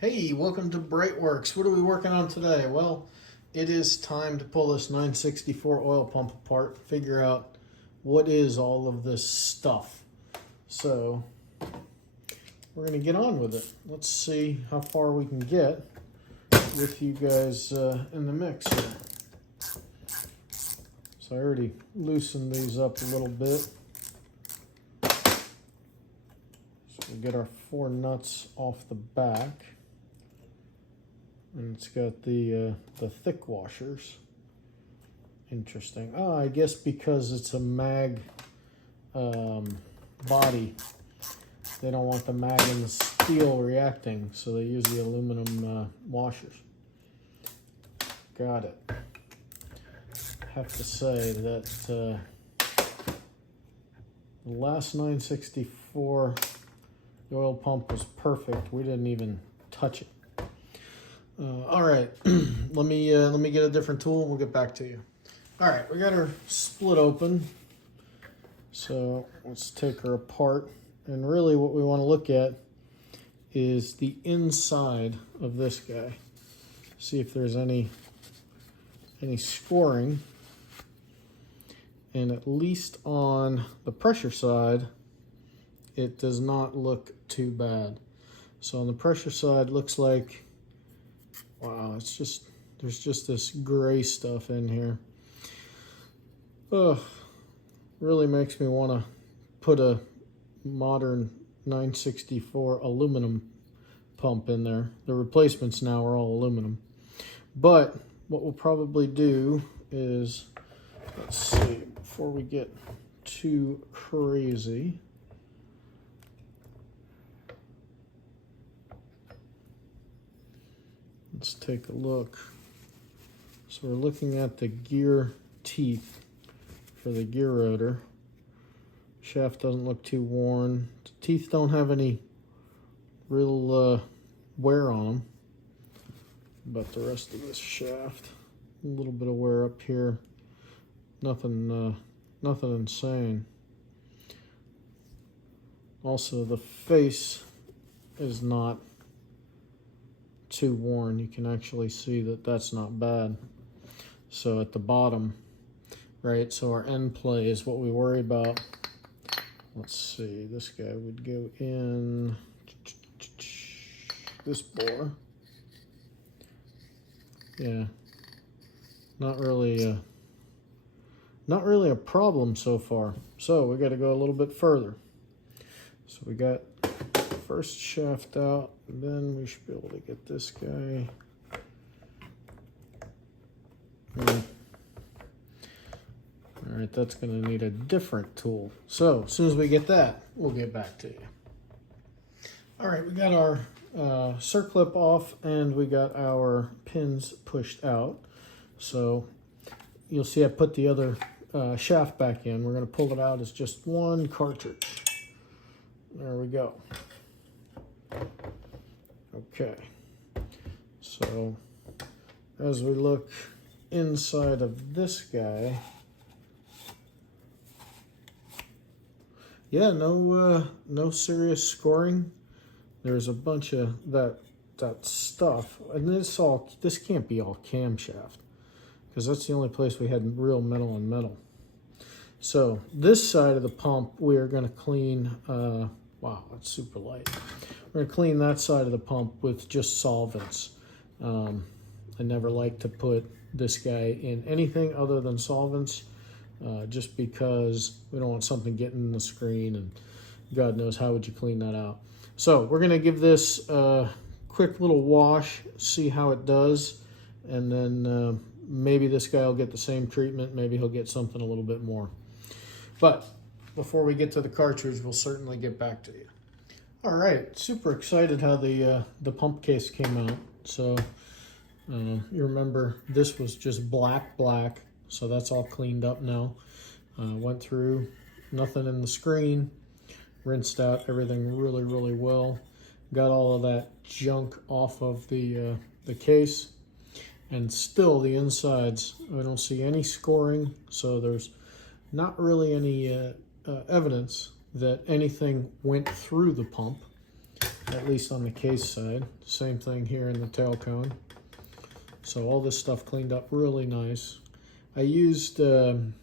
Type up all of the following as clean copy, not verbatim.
Hey, welcome to BreitWerks. What are we working on today? Well, it is time to pull this 964 oil pump apart, figure out what is all of this stuff. So, we're going to get on with it. Let's see how far we can get with you guys in the mix here. So I already loosened these up a little bit. So we get our 4 nuts off the back. And it's got the thick washers. Interesting. Oh, I guess because it's a mag body, they don't want the mag and the steel reacting, so they use the aluminum washers. Got it. Have to say that the last 964, the oil pump was perfect. We didn't even touch it. All right, let me get a different tool and we'll get back to you. All right, we got her split open. So let's take her apart. And really what we want to look at is the inside of this guy. See if there's any scoring. And at least on the pressure side, it does not look too bad. So on the pressure side, looks like, wow, there's just this gray stuff in here. Ugh, really makes me want to put a modern 964 aluminum pump in there. The replacements now are all aluminum. But what we'll probably do is, let's see, before we get too crazy, let's take a look. So we're looking at the gear teeth for the gear rotor. Shaft doesn't look too worn. The teeth don't have any real wear on them. But the rest of this shaft, a little bit of wear up here. Nothing insane. Also, the face is not too worn. You can actually see that that's not bad. So at the bottom, right, so our end play is what we worry about. Let's see, this guy would go in this bore. Yeah, not really a problem so far. So we got to go a little bit further. So we got first shaft out, and then we should be able to get this guy. All right, that's going to need a different tool. So as soon as we get that, we'll get back to you. All right, we got our circlip off and we got our pins pushed out. So you'll see I put the other shaft back in. We're going to pull it out as just one cartridge. There we go. Okay, so as we look inside of this guy, yeah, no serious scoring. There's a bunch of that stuff, and this can't be all camshaft, because that's the only place we had real metal on metal. So this side of the pump we are going to clean. Wow, it's super light. We're going to clean that side of the pump with just solvents. I never like to put this guy in anything other than solvents, just because we don't want something getting in the screen, and God knows how would you clean that out. So we're going to give this a quick little wash, see how it does, and then maybe this guy will get the same treatment. Maybe he'll get something a little bit more. But before we get to the cartridge, we'll certainly get back to you. All right, super excited how the pump case came out. So you remember this was just black, so that's all cleaned up now. Went through, nothing in the screen, rinsed out everything really well. Got all of that junk off of the case, and still the insides, I don't see any scoring, so there's not really any evidence that anything went through the pump. at least on the case side. Same thing here in the tail cone. So all this stuff cleaned up really nice. I used some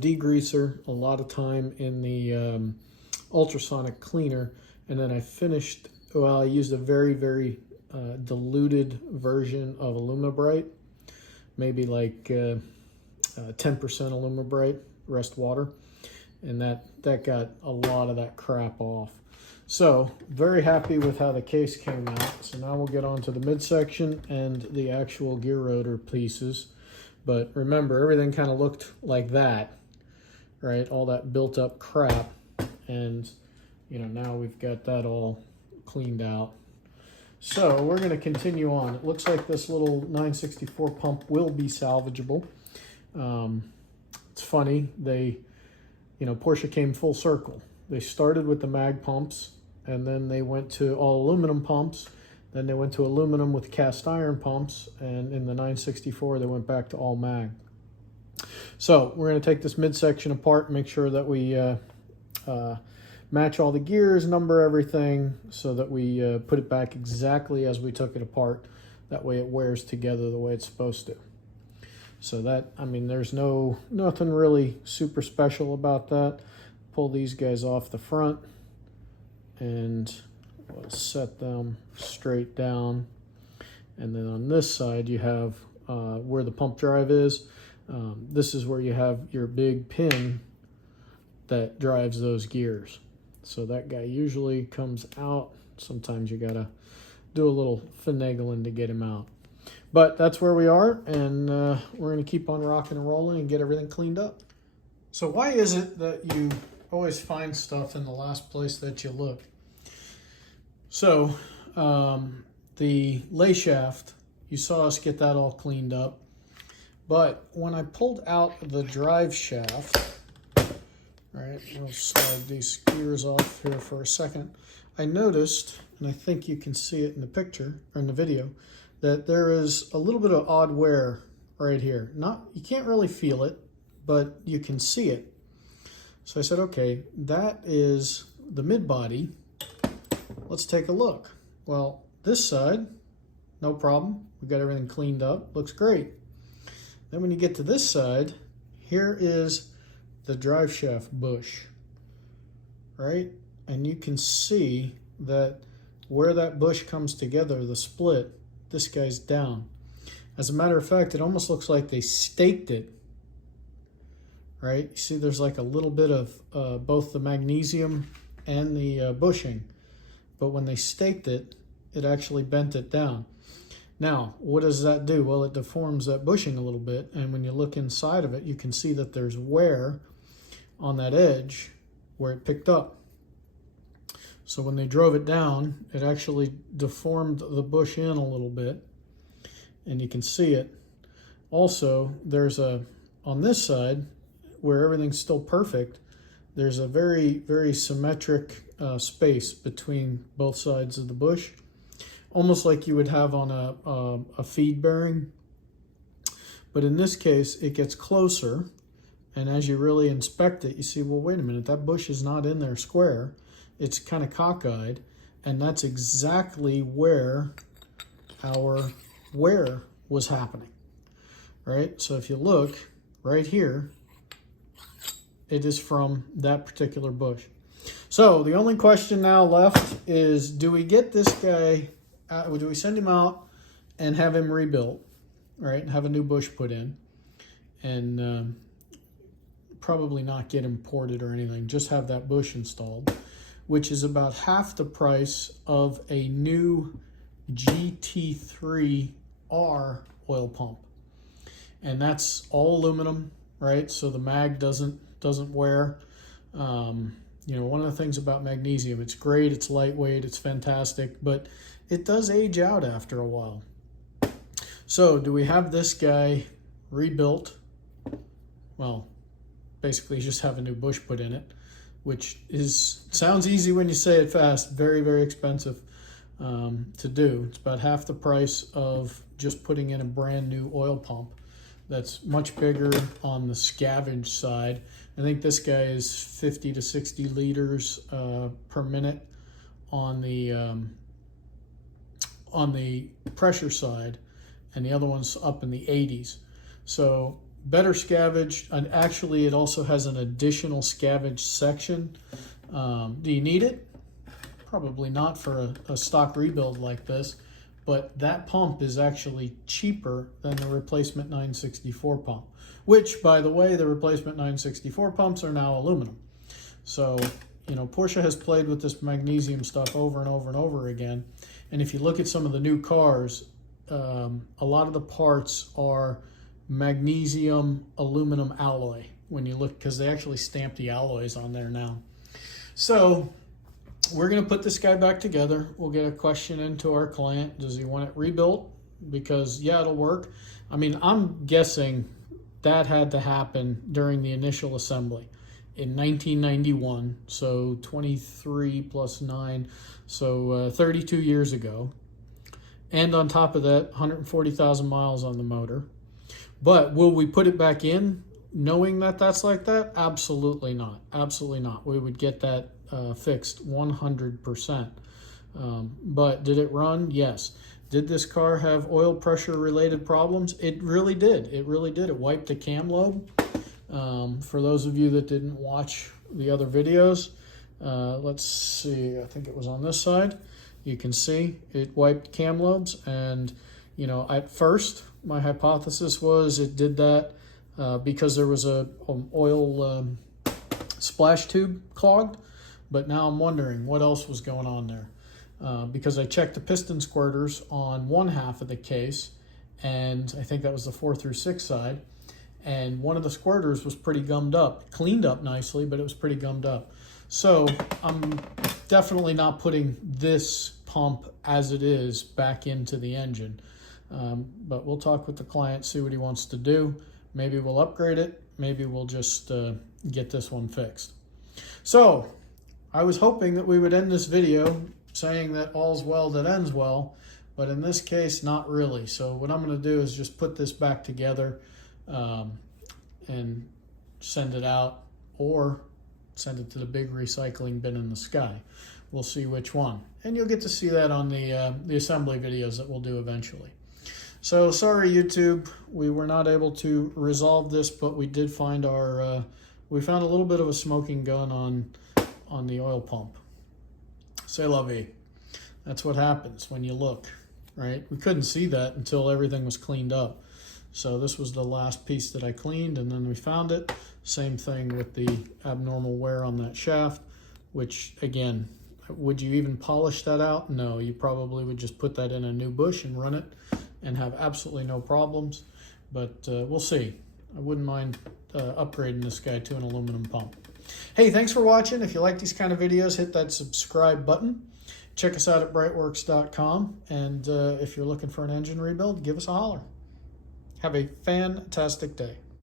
degreaser a lot of time in the ultrasonic cleaner, and then I finished, well, I used a very, very diluted version of AlumiBrite, maybe like 10% AlumiBrite, rest water, and that got a lot of that crap off. So very happy with how the case came out. So now we'll get on to the midsection and the actual gear rotor pieces. But remember, everything kind of looked like that, right? All that built up crap. And, you know, now we've got that all cleaned out. So we're going to continue on. It looks like this little 964 pump will be salvageable. It's funny, Porsche came full circle. They started with the mag pumps, and then they went to all aluminum pumps. Then they went to aluminum with cast iron pumps, and in the 964 they went back to all mag. So we're going to take this midsection apart and make sure that we match all the gears, number everything, so that we put it back exactly as we took it apart. That way it wears together the way it's supposed to. So that, I mean, there's nothing really super special about that. Pull these guys off the front, and we'll set them straight down. And then on this side you have where the pump drive is. This is where you have your big pin that drives those gears. So that guy usually comes out. Sometimes you gotta do a little finagling to get him out. But that's where we are, and we're gonna keep on rocking and rolling and get everything cleaned up. So why is it that you always find stuff in the last place that you look? So the lay shaft, you saw us get that all cleaned up. But when I pulled out the drive shaft, right, we'll slide these gears off here for a second. I noticed, and I think you can see it in the picture or in the video, that there is a little bit of odd wear right here. You can't really feel it, but you can see it. So I said, okay, that is the mid body. Let's take a look. Well, this side, no problem. We got everything cleaned up, looks great. Then when you get to this side, here is the drive shaft bush, right? And you can see that where that bush comes together, the split, this guy's down. As a matter of fact, it almost looks like they staked it, right? You see there's like a little bit of both the magnesium and the bushing, but when they staked it, it actually bent it down. Now, what does that do? Well, it deforms that bushing a little bit, and when you look inside of it, you can see that there's wear on that edge where it picked up. So when they drove it down, it actually deformed the bush in a little bit, and you can see it. Also, there's on this side, where everything's still perfect, there's a very, very symmetric space between both sides of the bush, almost like you would have on a feed bearing. But in this case, it gets closer, and as you really inspect it, you see, well, wait a minute, that bush is not in there square. It's kind of cockeyed, and that's exactly where our wear was happening, right? So if you look right here, it is from that particular bush. So the only question now left is, do we get this guy, do we send him out and have him rebuilt, right, and have a new bush put in, and probably not get imported or anything, just have that bush installed, which is about half the price of a new GT3R oil pump. And that's all aluminum, right? So the mag doesn't wear. One of the things about magnesium, it's great, it's lightweight, it's fantastic, but it does age out after a while. So do we have this guy rebuilt? Well, basically just have a new bush put in it, which sounds easy when you say it fast, very, very expensive to do. It's about half the price of just putting in a brand new oil pump that's much bigger on the scavenge side. I think this guy is 50 to 60 liters per minute on the pressure side, and the other one's up in the 80s. So better scavenge, and actually it also has an additional scavenge section. Do you need it? Probably not for a stock rebuild like this, but that pump is actually cheaper than the replacement 964 pump, which, by the way, the replacement 964 pumps are now aluminum. So, you know, Porsche has played with this magnesium stuff over and over and over again. And if you look at some of the new cars, a lot of the parts are magnesium aluminum alloy when you look, because they actually stamp the alloys on there now. So we're going to put this guy back together. We'll get a question into our client. Does he want it rebuilt? Because, yeah, it'll work. I mean, I'm guessing that had to happen during the initial assembly in 1991. So 23 plus 9, so 32 years ago. And on top of that, 140,000 miles on the motor. But will we put it back in knowing that that's like that? Absolutely not. Absolutely not. We would get that fixed 100%. But did it run? Yes. Did this car have oil pressure related problems? It really did. It really did. It wiped the cam lobe. For those of you that didn't watch the other videos, let's see, I think it was on this side. You can see it wiped cam lobes, and you know, at first my hypothesis was it did that because there was a oil splash tube clogged. But now I'm wondering what else was going on there, because I checked the piston squirters on one half of the case, and I think that was the 4 through 6 side, and one of the squirters was pretty gummed up, cleaned up nicely, but it was pretty gummed up. So I'm definitely not putting this pump as it is back into the engine, but we'll talk with the client, see what he wants to do. Maybe we'll upgrade it, maybe we'll just get this one fixed. So I was hoping that we would end this video saying that all's well that ends well, but in this case, not really. So what I'm going to do is just put this back together and send it out, or send it to the big recycling bin in the sky. We'll see which one. And you'll get to see that on the assembly videos that we'll do eventually. So sorry, YouTube, we were not able to resolve this, but we did find our, we found a little bit of a smoking gun on the oil pump. C'est la vie. That's what happens when you look, right? We couldn't see that until everything was cleaned up. So this was the last piece that I cleaned, and then we found it. Same thing with the abnormal wear on that shaft, which, again, would you even polish that out? No, you probably would just put that in a new bush and run it and have absolutely no problems. But we'll see. I wouldn't mind upgrading this guy to an aluminum pump. Hey, thanks for watching. If you like these kind of videos, hit that subscribe button. Check us out at BreitWerks.com. And if you're looking for an engine rebuild, give us a holler. Have a fantastic day.